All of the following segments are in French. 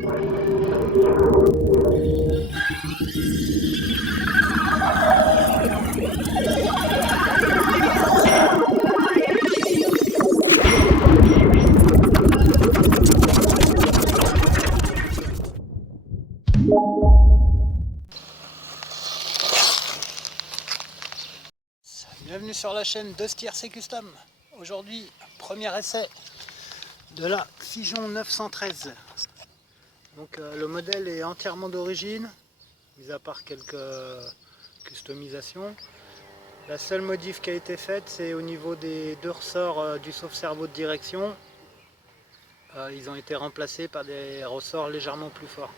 Bienvenue sur la chaîne de Stiercé Custom. Aujourd'hui, premier essai de la Figeon 913. Donc le modèle est entièrement d'origine, mis à part quelques customisations. La seule modif qui a été faite, c'est au niveau des deux ressorts du sauve-cerveau de direction. Ils ont été remplacés par des ressorts légèrement plus forts.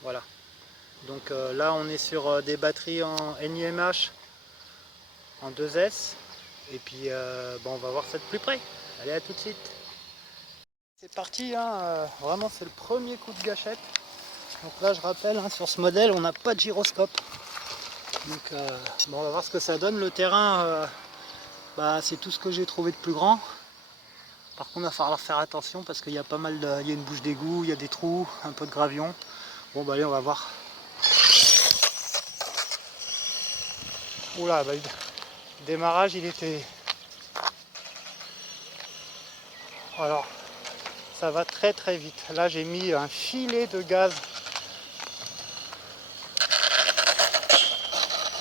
Voilà. Donc là, on est sur des batteries en NiMH en 2S. Et puis bon, on va voir ça de plus près. Allez, à tout de suite. C'est parti, hein, vraiment c'est le premier coup de gâchette. Donc là je rappelle, hein, sur ce modèle on n'a pas de gyroscope. Donc bon, on va voir ce que ça donne. Le terrain, c'est tout ce que j'ai trouvé de plus grand. Par contre il va falloir faire attention parce qu'il y a pas mal de. Il y a une bouche d'égout, il y a des trous, un peu de gravion. Bon bah allez, on va voir. Oula, le démarrage il était. Alors ça va très très vite. Là j'ai mis un filet de gaz.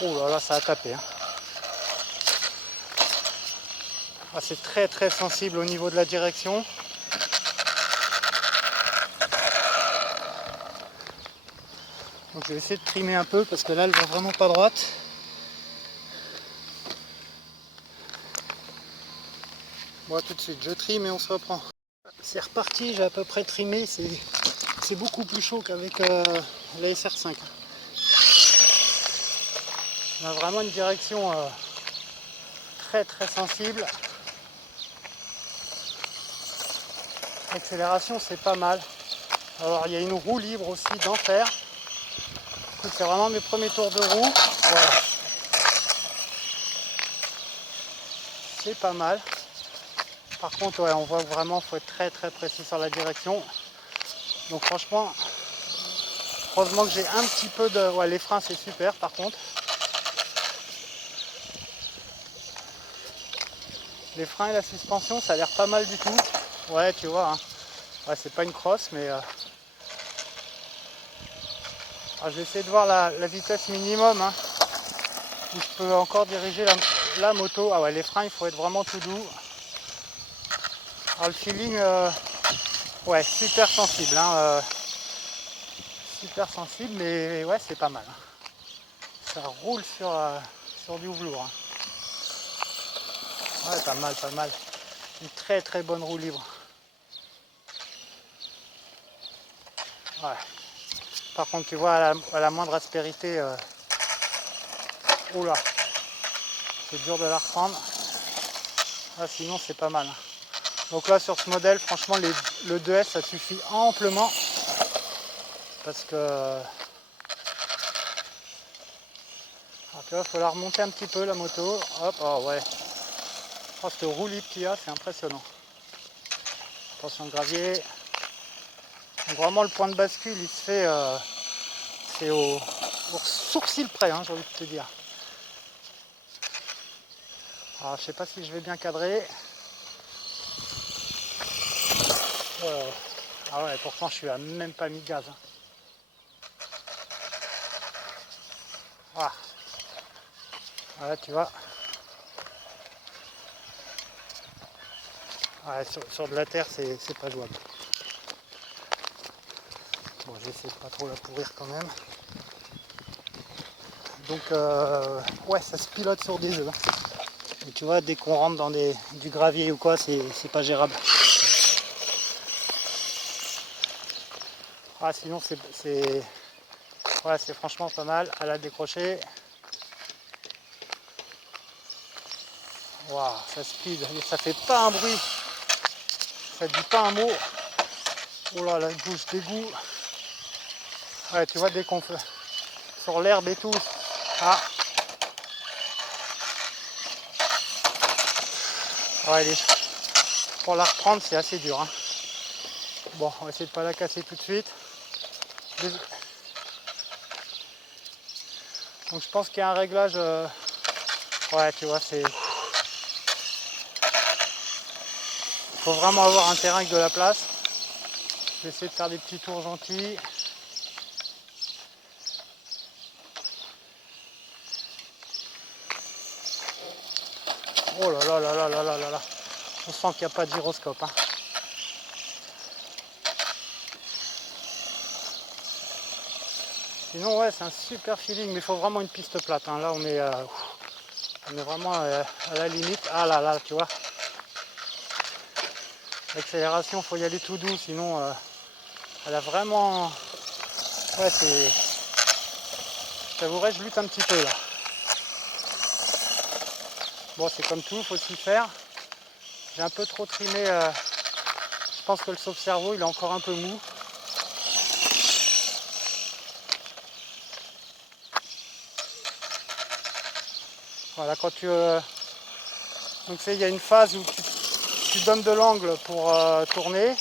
Oh là là, ça a tapé. Hein. Ah, c'est très très sensible au niveau de la direction. Donc je vais essayer de trimer un peu parce que là elle va vraiment pas droite. Bon, tout de suite je trime et on se reprend. C'est reparti, j'ai à peu près trimé, c'est beaucoup plus chaud qu'avec la SR5. On a vraiment une direction très très sensible. L'accélération c'est pas mal. Alors il y a une roue libre aussi d'enfer. C'est vraiment mes premiers tours de roue. Voilà. C'est pas mal. Par contre, ouais, on voit vraiment qu'il faut être très très précis sur la direction. Donc franchement, heureusement que j'ai un petit peu de... Ouais, les freins c'est super par contre. Les freins et la suspension, ça a l'air pas mal du tout. Ouais, tu vois, hein. Ouais, c'est pas une crosse, mais... Alors, je vais essayer de voir la vitesse minimum, hein, où je peux encore diriger la moto. Ah ouais, les freins, il faut être vraiment tout doux. Alors le feeling, ouais, super sensible, hein, super sensible, mais ouais, c'est pas mal. Hein. Ça roule sur du velours. Hein. Ouais, pas mal, pas mal. Une très très bonne roue libre. Ouais. Par contre, tu vois, à la moindre aspérité, oula, c'est dur de la reprendre. Ah, sinon, c'est pas mal. Donc là, sur ce modèle, franchement, le 2S, ça suffit amplement. Parce que... Alors, tu vois, il faut la remonter un petit peu, la moto. Hop, oh ouais. Oh, cette roue libre qu'il y a, c'est impressionnant. Attention, le gravier. Donc, vraiment, le point de bascule, il se fait... c'est au sourcil près, hein, j'ai envie de te dire. Alors, je sais pas si je vais bien cadrer. Ah ouais, pourtant, je suis à même pas mis de gaz. Hein. Voilà. Voilà, tu vois. Ouais, sur de la terre, c'est pas jouable. Bon, je vais essayer de pas trop la pourrir quand même. Donc, ouais, ça se pilote sur des œufs. Hein. Et tu vois, dès qu'on rentre dans du gravier ou quoi, c'est pas gérable. Ah, sinon, ouais, c'est franchement pas mal à la décrocher. Waouh, ça speed, et ça fait pas un bruit. Ça dit pas un mot. Oh là, la bouche d'égout. Ouais, tu vois, dès qu'on fait sur l'herbe et tout. Ah. Ouais, pour la reprendre, c'est assez dur. Hein. Bon, on va essayer de pas la casser tout de suite. Donc je pense qu'il y a un réglage. Ouais, tu vois, c'est. Faut vraiment avoir un terrain avec de la place. Je vais essayer de faire des petits tours gentils. Oh là là là là là là là là. On sent qu'il n'y a pas de gyroscope. Hein. Sinon ouais, c'est un super feeling, mais il faut vraiment une piste plate. Hein. Là on est vraiment à la limite. Ah là là, tu vois. L'accélération, il faut y aller tout doux, sinon elle a vraiment. Ouais, c'est. Je t'avouerais, je lutte un petit peu là. Bon, c'est comme tout, il faut s'y faire. J'ai un peu trop trimé. Je pense que le sauve-cerveau, il est encore un peu mou. Voilà, quand tu. Donc, il y a une phase où tu donnes de l'angle pour tourner.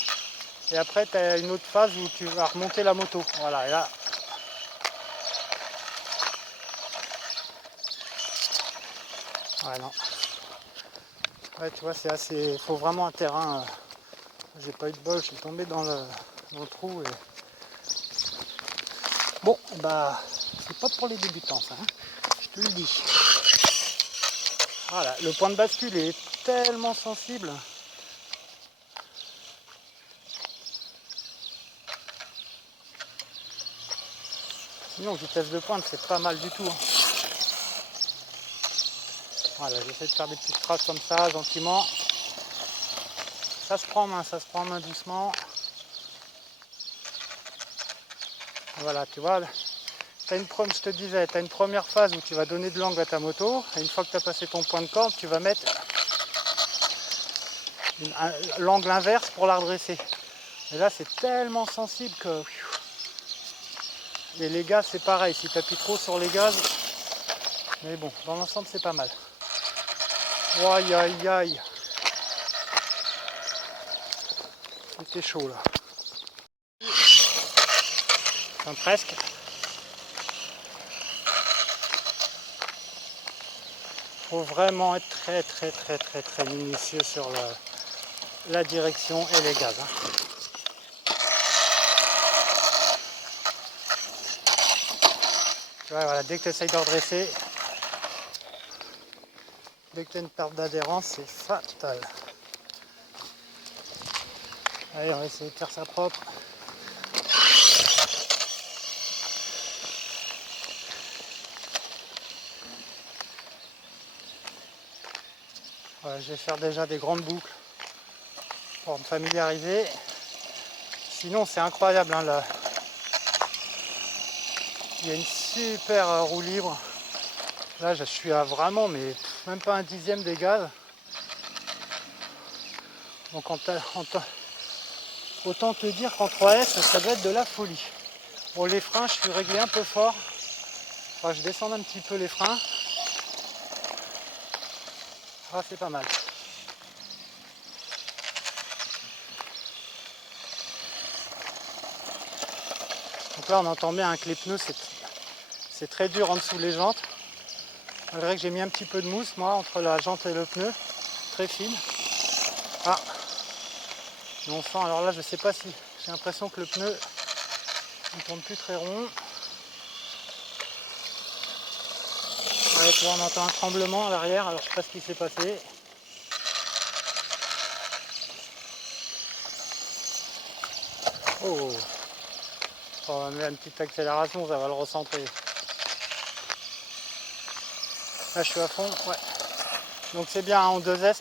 Et après, tu as une autre phase où tu vas remonter la moto. Voilà, et là. Ouais, non. Ouais, tu vois, c'est assez. Il faut vraiment un terrain. J'ai pas eu de bol, je suis tombé dans le trou. Et... Bon, bah, c'est pas pour les débutants, ça. Hein, je te le dis. Voilà, le point de bascule est tellement sensible. Sinon, vitesse de pointe, c'est pas mal du tout. Hein. Voilà, j'essaie de faire des petites traces comme ça, gentiment. Ça se prend en main doucement. Voilà, tu vois, je te disais, tu as une première phase où tu vas donner de l'angle à ta moto. Et une fois que tu as passé ton point de corde, tu vas mettre l'angle inverse pour la redresser. Et là, c'est tellement sensible que... Et les gaz, c'est pareil. Si tu appuies trop sur les gaz... Mais bon, dans l'ensemble, c'est pas mal. Aïe, aïe, aïe. C'était chaud, là. Enfin, presque. Faut vraiment être très très très très très minutieux sur la direction et les gaz. Hein. Tu vois, voilà, dès que tu essayes de redresser, dès que tu as une perte d'adhérence, c'est fatal. Allez, on va essayer de faire ça propre. Voilà, je vais faire déjà des grandes boucles pour me familiariser. Sinon, c'est incroyable. Hein, là. Il y a une super roue libre. Là, je suis à vraiment, mais même pas un dixième des gaz. Donc, autant te dire qu'en 3S, ça doit être de la folie. Bon, les freins, je suis réglé un peu fort. Enfin, je descends un petit peu les freins. Ah, c'est pas mal. Donc là, on entend bien que les pneus, c'est très dur en dessous les jantes. Malgré que j'ai mis un petit peu de mousse, moi, entre la jante et le pneu. Très fine. Ah, mais on sent, alors là, je sais pas si... J'ai l'impression que le pneu ne tourne plus très rond. Ouais, tu vois, on entend un tremblement à l'arrière, alors je sais pas ce qui s'est passé. Oh, on va mettre une petite accélération, ça va le recentrer. Là, je suis à fond, ouais. Donc c'est bien, hein, en 2S,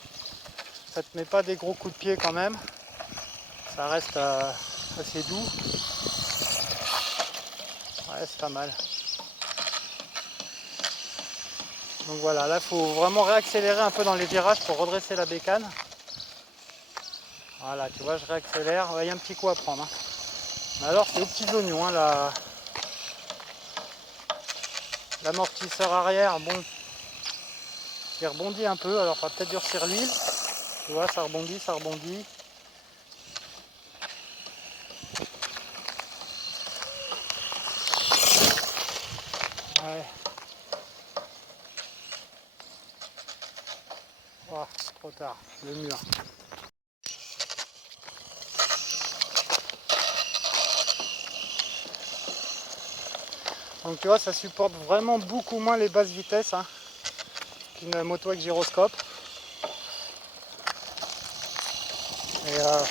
ça te met pas des gros coups de pied quand même. Ça reste assez doux. Ouais, c'est pas mal. Donc voilà, là, il faut vraiment réaccélérer un peu dans les virages pour redresser la bécane. Voilà, tu vois, je réaccélère. Il y a un petit coup à prendre. Hein. Mais alors, c'est aux petits oignons. Hein, l'amortisseur arrière, bon, il rebondit un peu. Alors, il va peut-être durcir l'huile. Tu vois, ça rebondit, ça rebondit. Trop tard, le mur. Donc tu vois, ça supporte vraiment beaucoup moins les basses vitesses hein, qu'une moto avec gyroscope. Et alors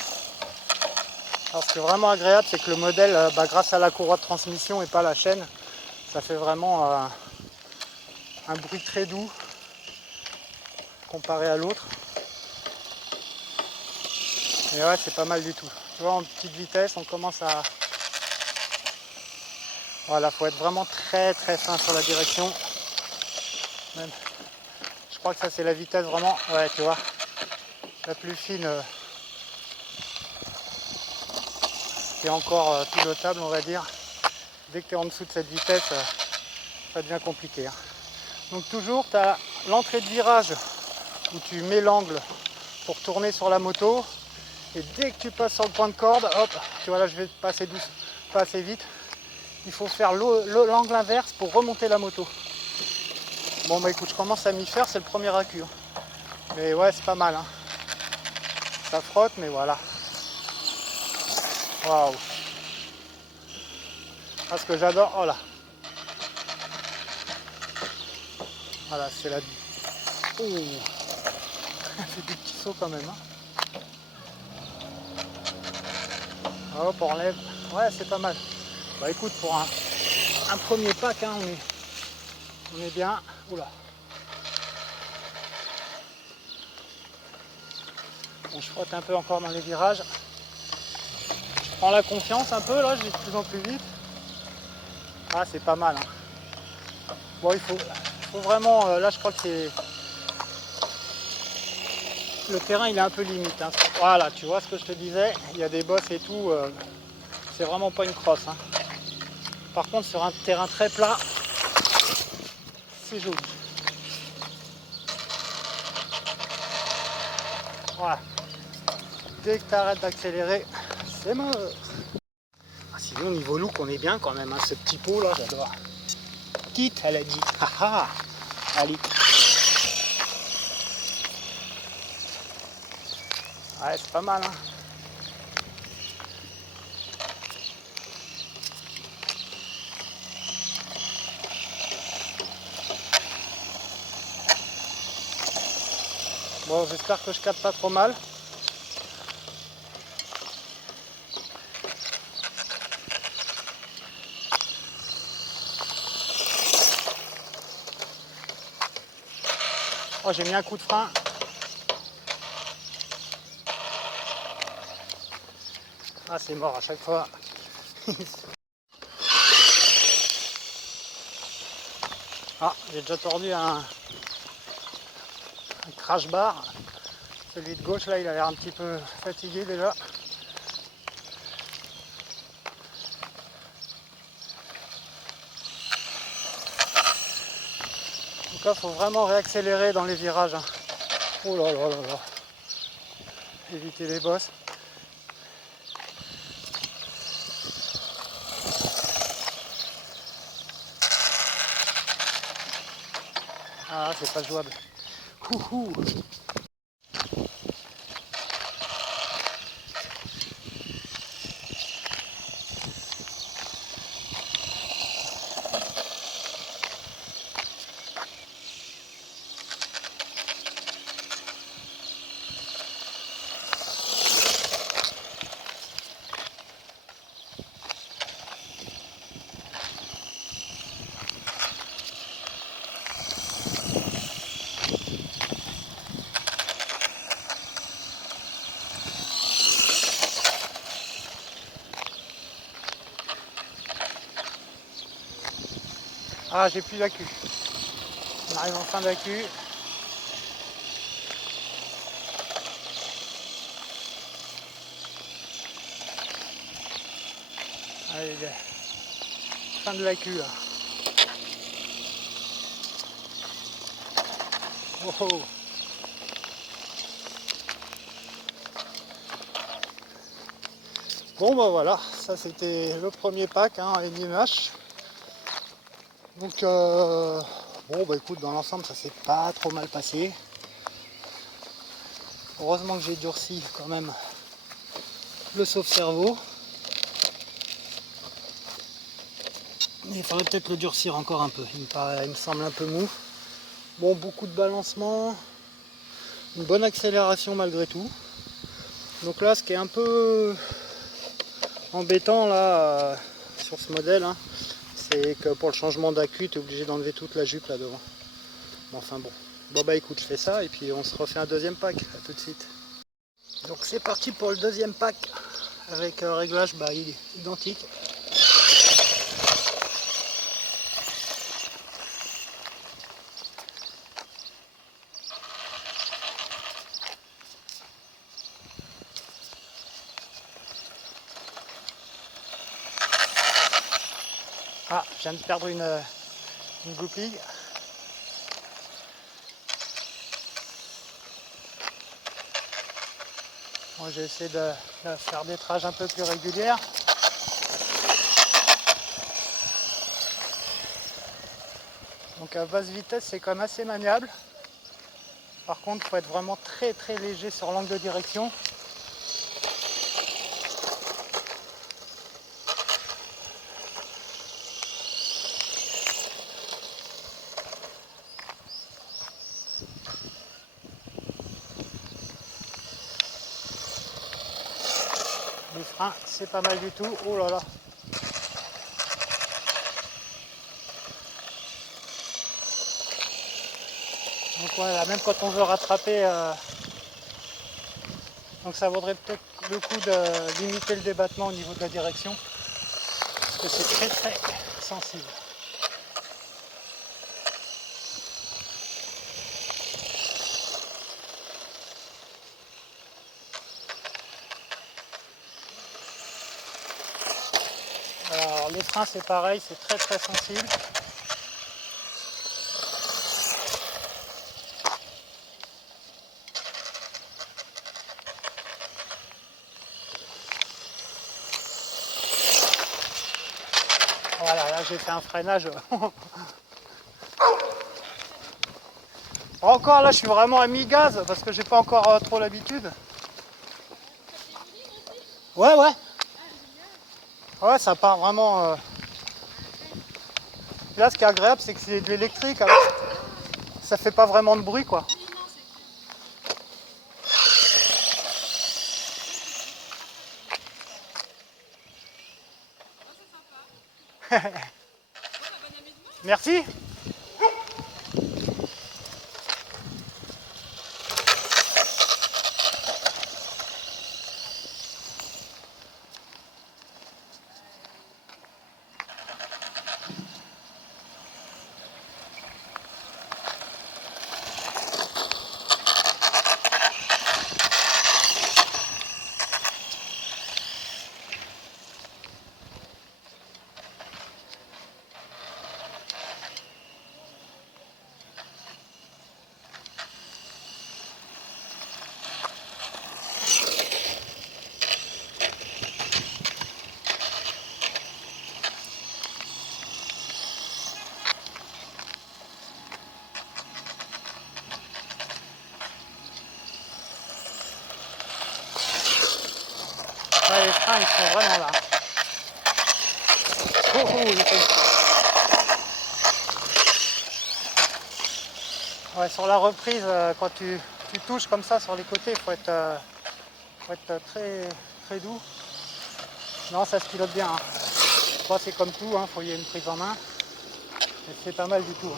ce qui est vraiment agréable, c'est que le modèle, grâce à la courroie de transmission et pas la chaîne, ça fait vraiment un bruit très doux comparé à l'autre. Et ouais, c'est pas mal du tout. Tu vois, en petite vitesse, on commence à... Voilà, faut être vraiment très très fin sur la direction. Même, je crois que ça c'est la vitesse vraiment, ouais, tu vois, la plus fine qui est encore pilotable, on va dire. Dès que tu es en dessous de cette vitesse, ça devient compliqué. Hein. Donc toujours, tu as l'entrée de virage où tu mets l'angle pour tourner sur la moto. Et dès que tu passes sur le point de corde, hop, tu vois là je vais passer douce, pas assez vite. Il faut faire l'angle inverse pour remonter la moto. Bon bah écoute, je commence à m'y faire, c'est le premier accu. Hein. Mais ouais, c'est pas mal. Hein. Ça frotte, mais voilà. Waouh. Ah, ce que j'adore, oh là. Voilà, c'est la... Ouh. C'est des petits sauts quand même. Hein. Hop, on enlève. Ouais, c'est pas mal. Bah écoute, pour un premier pack, hein, on est bien. Oula. Bon, je frotte un peu encore dans les virages. Je prends la confiance un peu, là, je vais de plus en plus vite. Ah, c'est pas mal. Hein. Bon, il faut vraiment... là, je crois que c'est... Le terrain, il est un peu limite. Hein. Voilà, tu vois ce que je te disais. Il y a des bosses et tout. C'est vraiment pas une crosse. Hein. Par contre, sur un terrain très plat, c'est joli. Voilà. Dès que tu arrêtes d'accélérer, c'est mort. Ah, sinon, niveau look, on est bien quand même. Hein. Ce petit pot là, j'adore. Quitte, elle a dit. Haha. Allez. Ouais, c'est pas mal. Hein. Bon, j'espère que je capte pas trop mal. Oh, j'ai mis un coup de frein. Ah, c'est mort à chaque fois. Ah, j'ai déjà tordu un crash bar. Celui de gauche, là, il a l'air un petit peu fatigué déjà. Donc là, il faut vraiment réaccélérer dans les virages. Hein. Oh là là là là. Éviter les bosses. Ah, c'est pas jouable. Ouhou. Ah, j'ai plus d'accu. On arrive en fin d'accu. Allez, fin de l'accu là. Oh, oh. Bon bah voilà, ça c'était le premier pack hein, NMH. Donc bon bah écoute, dans l'ensemble ça s'est pas trop mal passé. Heureusement que j'ai durci quand même le sauve-cerveau. Il faudrait peut-être le durcir encore un peu, il me semble un peu mou. Bon, beaucoup de balancement, une bonne accélération malgré tout. Donc là, ce qui est un peu embêtant là sur ce modèle, hein, c'est que pour le changement d'accu, tu es obligé d'enlever toute la jupe là devant. Bon, enfin bon. Bon bah écoute, je fais ça et puis on se refait un deuxième pack. À tout de suite. Donc c'est parti pour le deuxième pack avec un réglage identique. Ah, je viens de perdre une goupille. Moi j'ai essayé de faire des trages un peu plus régulières. Donc à basse vitesse c'est quand même assez maniable. Par contre il faut être vraiment très très léger sur l'angle de direction. Les freins c'est pas mal du tout. Oh là là. Donc voilà, même quand on veut rattraper, donc ça vaudrait peut-être le coup de limiter le débattement au niveau de la direction, parce que c'est très très sensible. Alors les freins c'est pareil, c'est très très sensible. Voilà, là j'ai fait un freinage. Encore là je suis vraiment à mi-gaz parce que j'ai pas encore trop l'habitude. Ouais ouais. Ouais, ça part vraiment. Là ce qui est agréable c'est que c'est de l'électrique, alors ça fait pas vraiment de bruit quoi. Merci. Ouais, les freins ils sont vraiment là. Oh, oh, ouais, sur la reprise, quand tu touches comme ça sur les côtés, il faut être très, très doux. Non, ça se pilote bien. Hein. Moi, c'est comme tout, hein, faut qu'il y ait une prise en main. Et c'est pas mal du tout. Hein.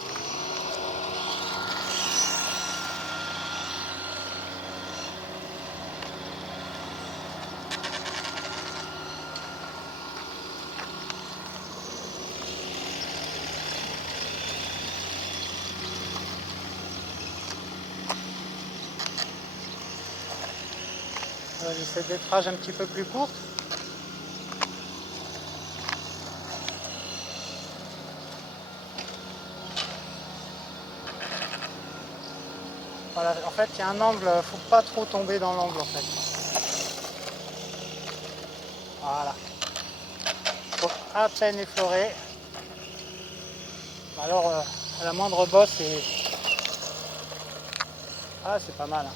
J'essaie des trages un petit peu plus courtes. Voilà, en fait, il y a un angle, il ne faut pas trop tomber dans l'angle en fait. Voilà. Faut à peine effleurer. Alors, à la moindre bosse, ah, c'est pas mal. Hein.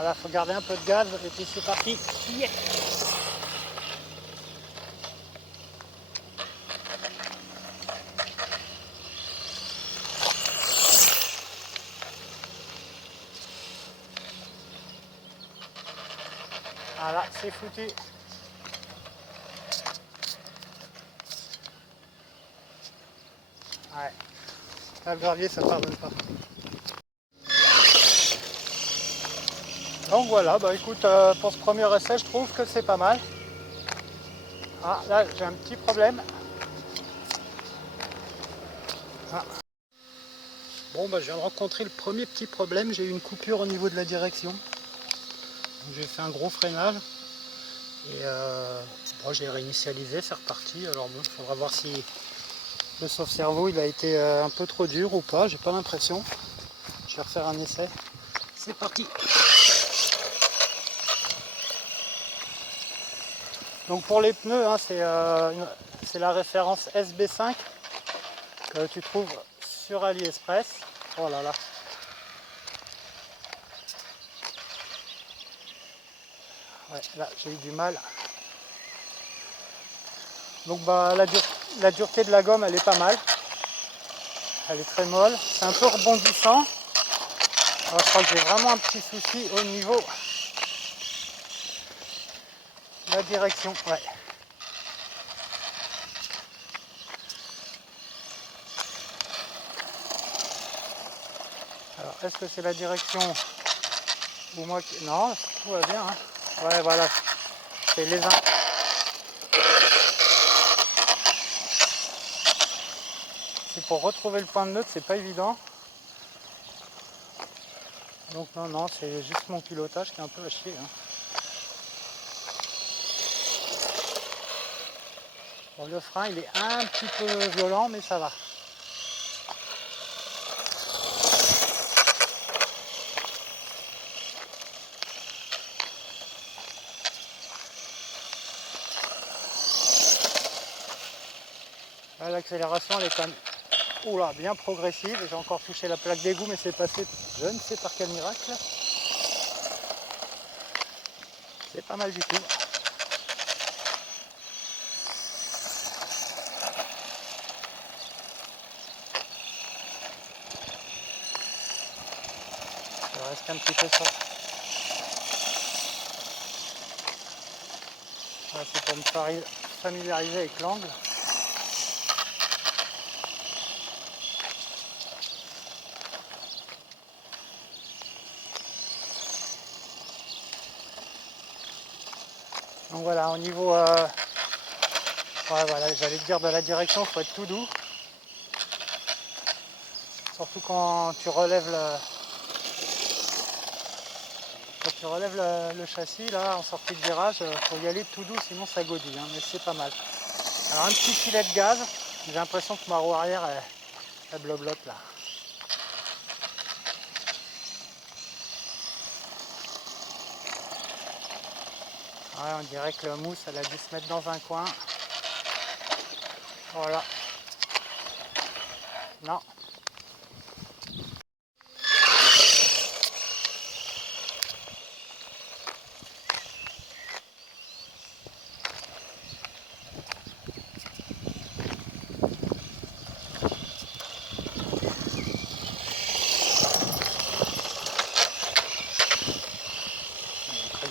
Voilà, faut garder un peu de gaz et puis c'est parti. Yeah. Voilà, c'est foutu. Ouais. Là, le gravier, ça pardonne pas. Donc voilà, bah écoute, pour ce premier essai, je trouve que c'est pas mal. Ah, là, j'ai un petit problème. Ah. Bon, bah je viens de rencontrer le premier petit problème. J'ai eu une coupure au niveau de la direction. J'ai fait un gros freinage. Et bon, j'ai réinitialisé, c'est reparti. Alors bon, il faudra voir si le sauve-cerveau il a été un peu trop dur ou pas. J'ai pas l'impression. Je vais refaire un essai. C'est parti. Donc pour les pneus, hein, c'est la référence SB5 que tu trouves sur AliExpress. Oh là là. Ouais, là j'ai eu du mal. Donc bah la dureté de la gomme elle est pas mal. Elle est très molle. C'est un peu rebondissant. Alors, je crois que j'ai vraiment un petit souci au niveau de la direction. Ouais. Alors est-ce que c'est la direction ou moi qui... Non, tout va bien. Hein. Ouais voilà. C'est les uns. C'est pour retrouver le point de neutre, c'est pas évident. Donc non, c'est juste mon pilotage qui est un peu à chier. Hein. Bon, le frein il est un petit peu violent mais ça va. L'accélération elle est quand même oula, bien progressive. J'ai encore touché la plaque d'égout mais c'est passé je ne sais par quel miracle. C'est pas mal du tout. Je reste un petit peu sur. Voilà, c'est pour me familiariser avec l'angle. Donc voilà, au niveau, ouais, voilà, j'allais te dire de la direction, il faut être tout doux. Surtout quand tu relèves le châssis là en sortie de virage, il faut y aller tout doux sinon ça godille, hein, mais c'est pas mal. Alors un petit filet de gaz, j'ai l'impression que ma roue arrière elle bloblote là. Ouais, on dirait que la mousse elle a dû se mettre dans un coin. Voilà. Non.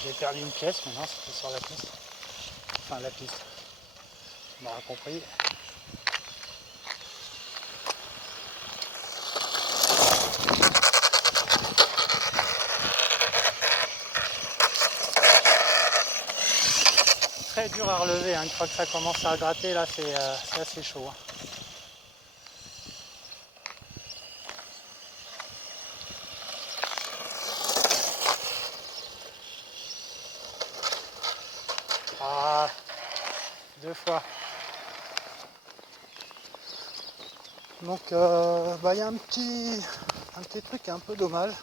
J'ai perdu une pièce, mais non, c'était sur la piste. Enfin, la piste. On m'aura compris. Très dur à relever, hein. Une fois que ça commence à gratter, là, c'est assez chaud. Hein. Ah, 2 fois. Donc, bah, y a un petit truc un peu dommage.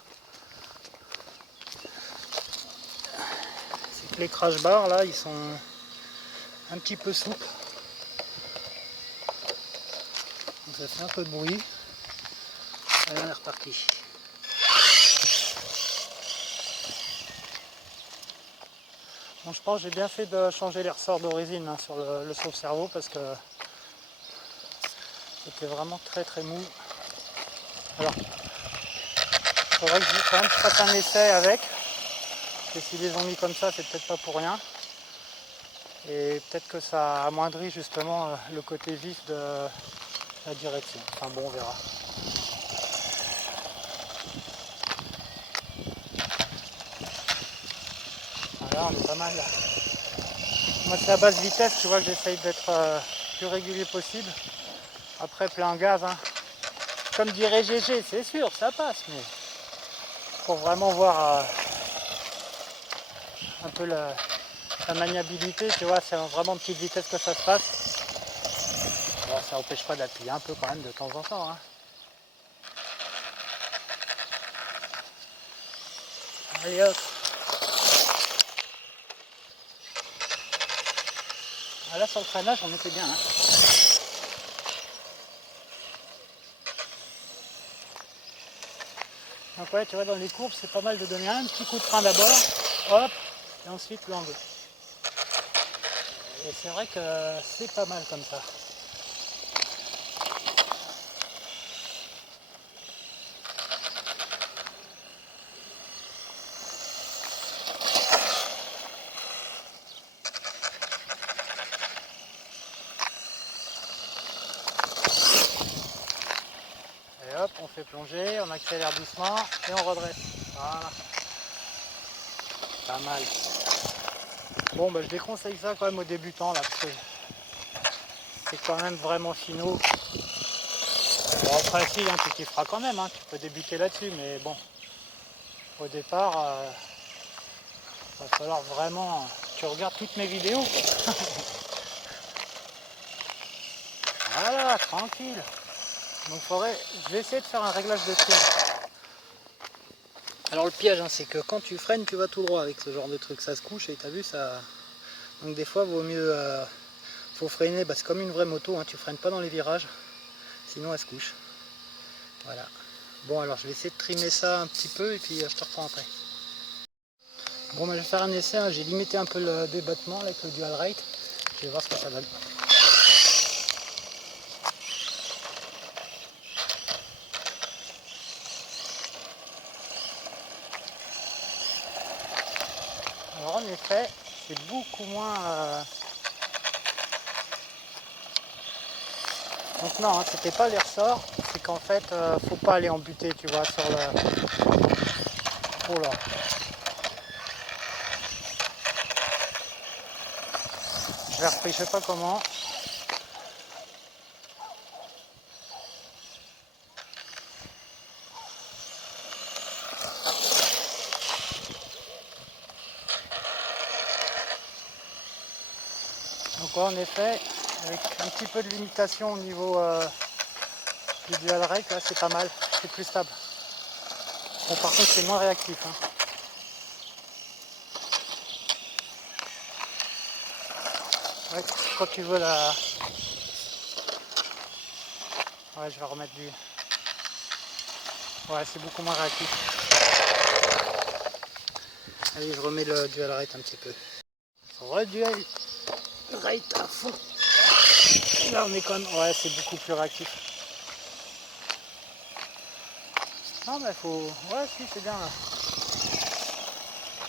C'est que les crash bars, là, ils sont un petit peu souples. Donc, ça fait un peu de bruit. Allez, on est reparti. Bon, je pense que j'ai bien fait de changer les ressorts d'origine hein, sur le sauve-cerveau parce que c'était vraiment très très mou. Alors, il faudrait que quand même je fasse un essai avec. Et s'ils les ont mis comme ça, c'est peut-être pas pour rien. Et peut-être que ça amoindrit justement le côté vif de la direction. Enfin bon, on verra. Voilà, on est pas mal là. Moi c'est à basse vitesse, tu vois que j'essaye d'être plus régulier possible. Après plein gaz, hein. Comme dirait GG, c'est sûr, ça passe, mais pour vraiment voir un peu la maniabilité, tu vois, c'est vraiment en petite vitesse que ça se passe. Bon, ça n'empêche pas d'appuyer un peu quand même de temps en temps. Hein. Allez hop. Ah, là sur le freinage on était bien. Hein. Donc ouais, tu vois, dans les courbes, c'est pas mal de donner un petit coup de frein d'abord, hop, et ensuite l'angle. Et c'est vrai que c'est pas mal comme ça. Et hop, on fait plonger, on accélère doucement et on redresse. Voilà. Pas mal. Bon, bah, je déconseille ça quand même aux débutants là, parce que c'est quand même vraiment finaux. Bon, après, si, hein, tu t'y feras quand même, hein, tu peux débuter là-dessus, mais bon, au départ, il va falloir vraiment. Tu regardes toutes mes vidéos. Voilà, tranquille. Donc, je vais essayer de faire un réglage de trim. Alors, le piège, hein, c'est que quand tu freines, tu vas tout droit avec ce genre de truc. Ça se couche et tu as vu, ça. Donc, des fois, vaut mieux. Faut freiner, bah, c'est comme une vraie moto, hein, tu freines pas dans les virages, sinon elle se couche. Voilà. Bon, alors je vais essayer de trimer ça un petit peu et puis je te reprends après. Bon, bah, je vais faire un essai, hein. J'ai limité un peu le débattement avec le dual rate. Je vais voir ce que ça donne. Alors en effet, c'est beaucoup moins... Donc non, hein, c'était pas les ressorts, c'est qu'en fait, faut pas aller en butée, tu vois, sur le... Oh là. Je l'ai repris, je sais pas comment. Donc ouais, en effet, avec un petit peu de limitation au niveau du dual rate, là c'est pas mal, c'est plus stable. Bon, par contre c'est moins réactif. Hein. Ouais, quand tu veux la... Ouais, je vais remettre du... Ouais, c'est beaucoup moins réactif. Allez, je remets le dual rate un petit peu. Redual rate à fond. Là, on est quand même... Ouais, c'est beaucoup plus réactif. Non, mais faut... Ouais, si, c'est bien, là.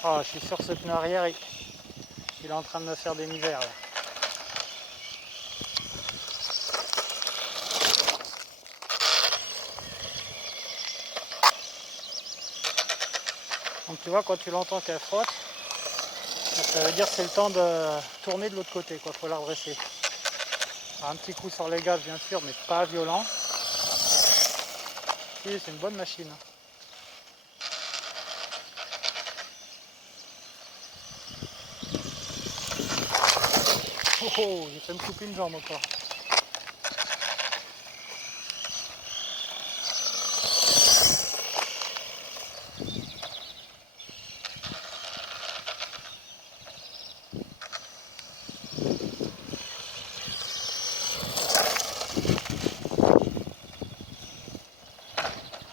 Oh, je suis sûr que ce pneu arrière, il est en train de me faire des misères, là. Donc, tu vois, quand tu l'entends qu'elle frotte, ça veut dire que c'est le temps de tourner de l'autre côté, quoi. Faut la redresser. Un petit coup sur les gaz, bien sûr, mais pas violent. Si, c'est une bonne machine. Oh, oh, j'ai fait me couper une jambe encore.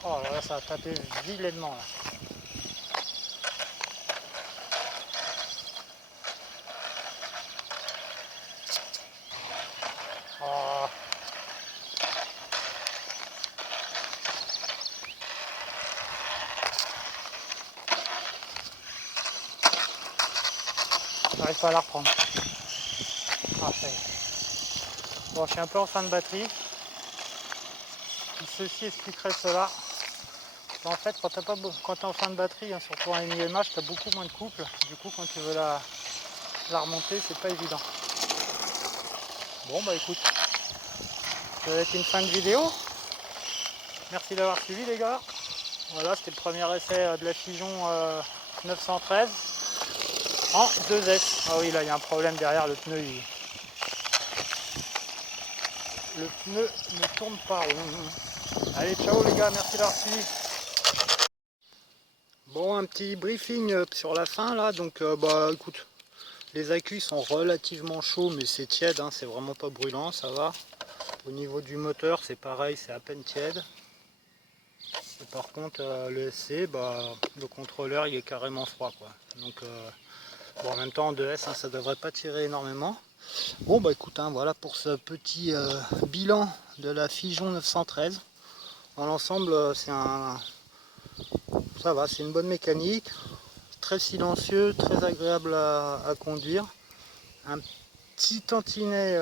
Oh là là, ça a tapé vilainement, là. J'arrive pas à la reprendre. Ah, ça y est. Bon, je suis un peu en fin de batterie. Ceci expliquerait cela. En fait, quand tu es en fin de batterie, hein, surtout en NIMH, tu as beaucoup moins de couple. Du coup, quand tu veux la remonter, c'est pas évident. Bon, bah écoute, ça va être une fin de vidéo. Merci d'avoir suivi, les gars. Voilà, c'était le premier essai de la Figeon 913 en 2S. Ah oui, là, il y a un problème derrière, le pneu, le pneu ne tourne pas rond. Allez, ciao les gars, merci d'avoir suivi. Bon, un petit briefing sur la fin là, donc bah écoute, les accus sont relativement chauds mais c'est tiède, hein, c'est vraiment pas brûlant, ça va. Au niveau du moteur c'est pareil, c'est à peine tiède. Et par contre le SC, bah, le contrôleur il est carrément froid quoi. Donc bon, en même temps en 2S hein, ça devrait pas tirer énormément. Bon bah écoute, hein, voilà pour ce petit bilan de la Figeon 913. Dans l'ensemble ça va, c'est une bonne mécanique. Très silencieux, très agréable à conduire. Un petit tantinet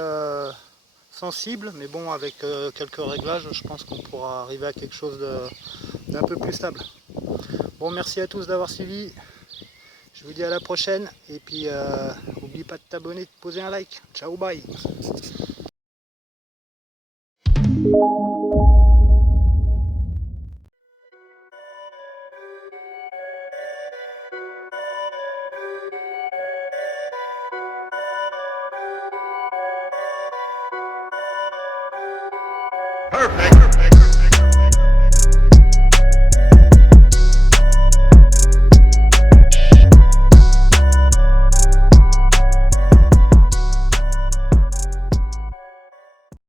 sensible, mais bon, avec quelques réglages, je pense qu'on pourra arriver à quelque chose d'un peu plus stable. Bon, merci à tous d'avoir suivi. Je vous dis à la prochaine. Et puis, n'oublie pas de t'abonner, de poser un like. Ciao, bye. Perfect.